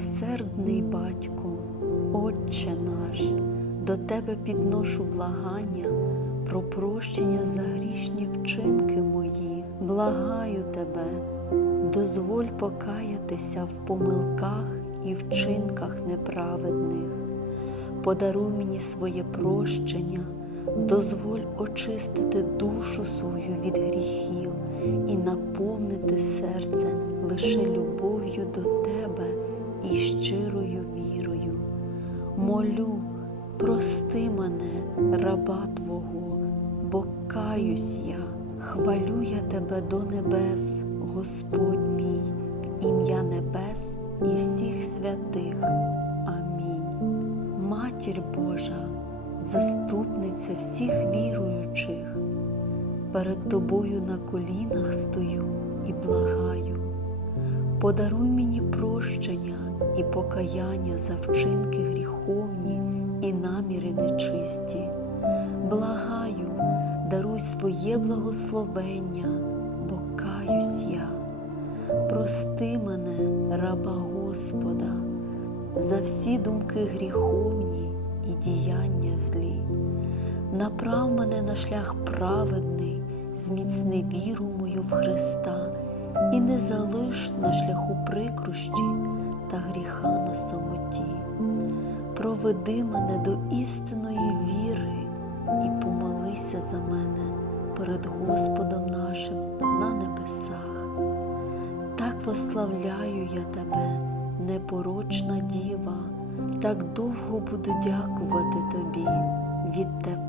Милосердний батько, Отче наш, до Тебе підношу благання про прощення за грішні вчинки мої. Благаю Тебе, дозволь покаятися в помилках і вчинках неправедних. Подаруй мені своє прощення, дозволь очистити душу свою від гріхів і наповнити серце лише любов'ю до Тебе і щирою вірою. Молю, прости мене, раба Твого, бо каюсь я, хвалю я Тебе до небес, Господь мій, в ім'я небес і всіх святих. Амінь. Матір Божа, заступниця всіх віруючих, перед Тобою на колінах стою і благаю. Подаруй мені прощення і покаяння за вчинки гріховні і наміри нечисті. Благаю, даруй своє благословення, бо каюсь я. Прости мене, раба Господа, за всі думки гріховні і діяння злі. Направ мене на шлях праведний, зміцни віру мою в Христа не залиш на шляху прикрощі та гріха на самоті. Проведи мене до істинної віри і помолися за мене перед Господом нашим на небесах. Так вославляю я тебе, непорочна діва, так довго буду дякувати тобі відтепер і